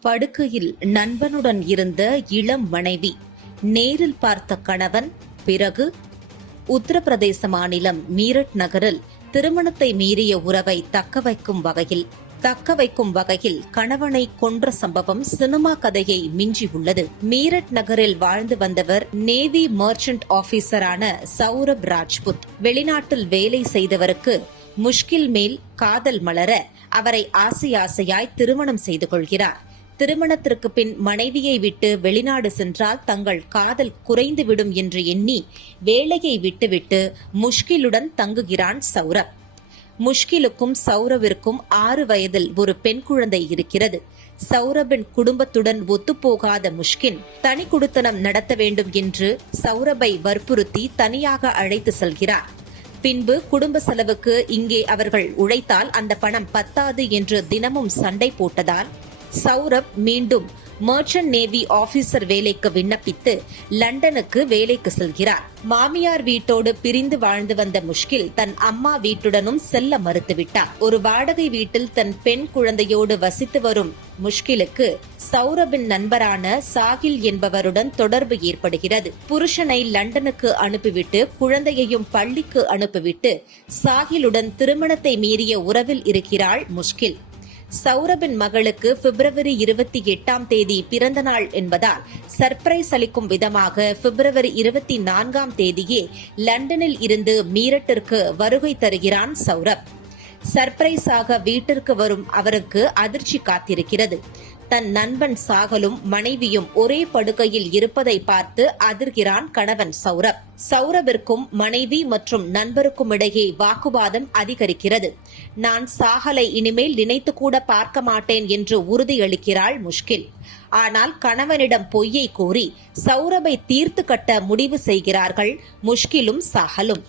படுக்கையில் நண்பனுடன் இருந்த இளம் மனைவி நேரில் பார்த்த கணவன் பிறகு உத்தரப்பிரதேச மாநிலம் மீரட் நகரில் திருமணத்தை மீறிய உறவை தக்க வைக்கும் வகையில் தக்க வைக்கும் வகையில் கணவனை கொன்ற சம்பவம் சினிமா கதையை மிஞ்சியுள்ளது மீரட் நகரில் வாழ்ந்து வந்தவர் நேவி மர்ச்சன்ட் ஆபீசரான சௌரப் ராஜ்புத். வெளிநாட்டில் வேலை செய்தவருக்கு முஷ்கில் மேல் காதல் மலர அவரை ஆசை ஆசையாய் திருமணம் செய்து கொள்கிறார். திருமணத்திற்கு பின் மனைவியை விட்டு வெளிநாடு சென்றால் தங்கள் காதல் குறைந்துவிடும் என்று எண்ணி வேலையை விட்டுவிட்டு முஷ்கிலுடன் தங்குகிறான் சௌரப். முஷ்கிலுக்கும் சௌரவிற்கும் ஆறு வயதில் ஒரு பெண் குழந்தை இருக்கிறது. சௌரபின் குடும்பத்துடன் ஒத்துப்போகாத முஷ்கின் தனி குடுத்தனம் நடத்த வேண்டும் என்று சௌரபை வற்புறுத்தி தனியாக அழைத்து செல்கிறார். பின்பு குடும்ப செலவுக்கு இங்கே அவர்கள் உழைத்தால் அந்த பணம் பத்தாது என்று தினமும் சண்டை போட்டதால் சௌரப் மீண்டும் மர்ச்சன்ட் நேவி ஆபீசர் வேலைக்கு விண்ணப்பித்து லண்டனுக்கு வேலைக்கு செல்கிறார். மாமியார் வீட்டோடு பிரிந்து வாழ்ந்து வந்த முஷ்கில் தன் அம்மா வீட்டுடனும் செல்ல மறுத்துவிட்டார். ஒரு வாடகை வீட்டில் தன் பெண் குழந்தையோடு வசித்து வரும் முஷ்கிலுக்கு சௌரபின் நண்பரான சாகில் என்பவருடன் தொடர்பு ஏற்படுகிறது. புருஷனை லண்டனுக்கு அனுப்பிவிட்டு குழந்தையையும் பள்ளிக்கு அனுப்பிவிட்டு சாகிலுடன் திருமணத்தை மீறிய உறவில் இருக்கிறாள் முஷ்கில். சௌரபின் மகளுக்கு பிப்ரவரி இருபத்தி எட்டாம் தேதி பிறந்த நாள் என்பதால் சர்ப்ரைஸ் அளிக்கும் விதமாக பிப்ரவரி இருபத்தி நான்காம் தேதியே லண்டனில் இருந்து மீரட்டிற்கு வருகை தருகிறான் சௌரப். சர்ப்ரைஸாக வீட்டிற்கு வரும் அவருக்கு அதிர்ச்சி காத்திருக்கிறது. தன் நண்பன் சாகலும் மனைவியும் ஒரே படுக்கையில் இருப்பதை பார்த்து அதிர்கிறான் கணவன் சௌரப். சௌரபிற்கும் மனைவி மற்றும் நண்பருக்கும் இடையே வாக்குவாதம் அதிகரிக்கிறது. நான் சாகலை இனிமேல் நினைத்து கூட பார்க்க மாட்டேன் என்று உறுதியளிக்கிறாள் முஷ்கில். ஆனால் கணவனிடம் பொய்யை கூறி சௌரபை தீர்த்து கட்ட முடிவு செய்கிறார்கள் முஷ்கிலும் சாகலும்.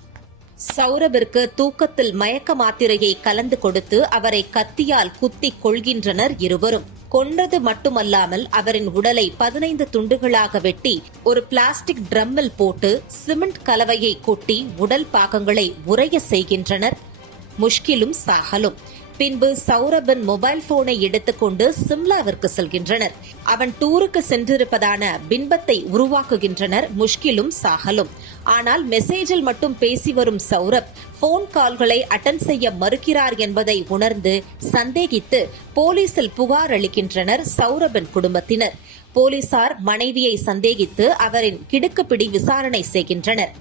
சௌரபிற்கு தூக்கத்தில் மயக்க மாத்திரையை கலந்து கொடுத்து அவரை கத்தியால் குத்திக் கொள்கின்றனர் இருவரும். கொன்றது மட்டுமல்லாமல் அவரின் உடலை பதினைந்து துண்டுகளாக வெட்டி ஒரு பிளாஸ்டிக் ட்ரம்மில் போட்டு சிமெண்ட் கலவையை கொட்டி உடல் பாகங்களை உறைய செய்கின்றனர். முஷ்கிலும் சாகலும். பின்பு சௌரபின் மொபைல் போனை எடுத்துக்கொண்டு சிம்லாவிற்கு செல்கின்றனர். அவன் டூருக்கு சென்றிருப்பதான பின்பத்தை உருவாக்குகின்றனர் முஷ்கிலும் சாகலும். ஆனால் மெசேஜில் மட்டும் பேசி வரும் சௌரப் போன் கால்களை அட்டன் செய்ய மறுக்கிறார் என்பதை உணர்ந்து சந்தேகித்து போலீசில் புகார் அளிக்கின்றனர் சௌரபின் குடும்பத்தினர். போலீசார் மனைவியை சந்தேகித்து அவரின் கிடுக்குப்பிடி விசாரணை செய்கின்றனர்.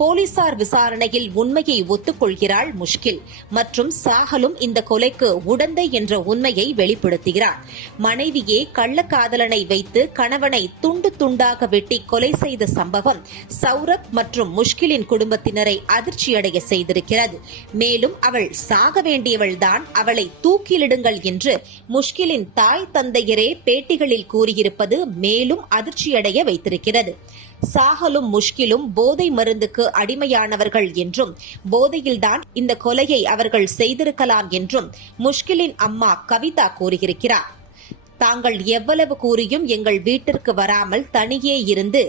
போலீசார் விசாரணையில் உண்மையை ஒத்துக்கொள்கிறாள் முஷ்கில் மற்றும் சாகலும் இந்த கொலைக்கு உடந்தை என்ற உண்மையை வெளிப்படுத்துகிறார். மனைவியே கள்ளக்காதலனை வைத்து கணவனை துண்டு துண்டாக வெட்டி கொலை செய்த சம்பவம் சௌரப் மற்றும் முஷ்கிலின் குடும்பத்தினரை அதிர்ச்சியடைய செய்திருக்கிறது. மேலும் அவள் சாக வேண்டியவள்தான் அவளை தூக்கிலிடுங்கள் என்று முஷ்கிலின் தாய் தந்தையரே பேட்டிகளில் கூறியிருப்பது என்பது மேலும் அதிர்ச்சியடைய வைத்திருக்கிறது. சாகலும் முஷ்கிலும் போதை மருந்துக்கு அடிமையானவர்கள் என்றும் போதையில்தான் இந்த கொலையை அவர்கள் செய்திருக்கலாம் என்றும் முஷ்கிலின் அம்மா கவிதா கூறியிருக்கிறார். தாங்கள் எவ்வளவு கூறியும் எங்கள் வீட்டிற்கு வராமல் தனியே இருந்து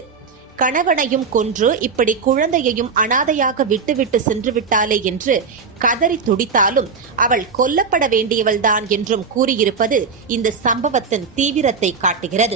கணவனையும் கொன்று இப்படி குழந்தையையும் அனாதையாக விட்டுவிட்டு சென்று விட்டாளே என்று கதறி துடித்தாலும் அவள் கொல்லப்பட வேண்டியவள்தான் என்றும் கூறியிருப்பது இந்த சம்பவத்தின் தீவிரத்தை காட்டுகிறது.